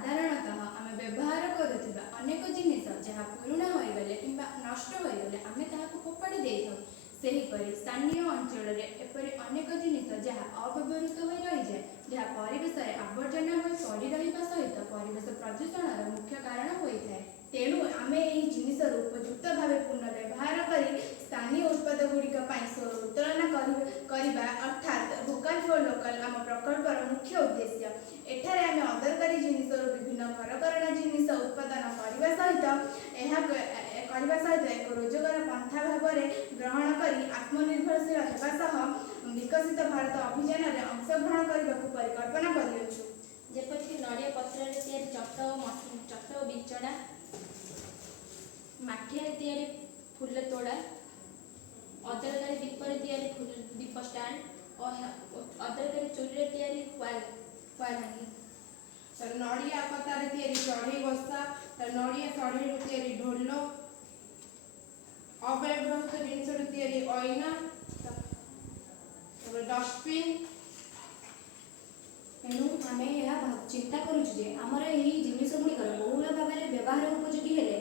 साधारणतः आम व्यवहार करुवा अनेक जिनिस जहाँ पुराणा होगले कि नष्ट होगले आम ताकू फोपाड़ी दे था सेहीपरि स्थानीय अंचल एपरी अनेक जिनिस जहाँ अव्यवहृत हो रही जाए जहाँ परिवेश आवर्जना हो पड़ी रहा सहित परिवेश प्रदूषण मुख्य कारण होता है। तेणु आम यही जिनिस उपयुक्त भाव पुनर्व्यवहार कर स्थानीय उत्पाद गुड़िक उत्तोलन करने अर्थात वोकल फॉर लोकल आम प्रकल्पर मुख्य उद्देश्य। एठारे आम अदरकारी जिनिस विभिन्न घरकरणा जिनिस उत्पादन करने सहित एक रोजगार पंथा भाव में ग्रहण कर आत्मनिर्भरशील होगा विकसित भारत अभियान में अंशग्रहण करने को परिकल्पना करियछु। जेपरिक नड़िया पत्र चट और बिचड़ा माठिया फूल तोड़ा अदरकारी दीपर दीप स्टाण्ड और अदरकारी चूरी वायरहांगी नड़िया पतार चढ़ई बसा नड़िया चढ़ई ढोल अव्यवहृत जिनस अइना डस्टबिन। तेणु आम चिंता करुचे आमर यही जिनस गुड़िक बहुल भाव में व्यवहार उपयोगी हेले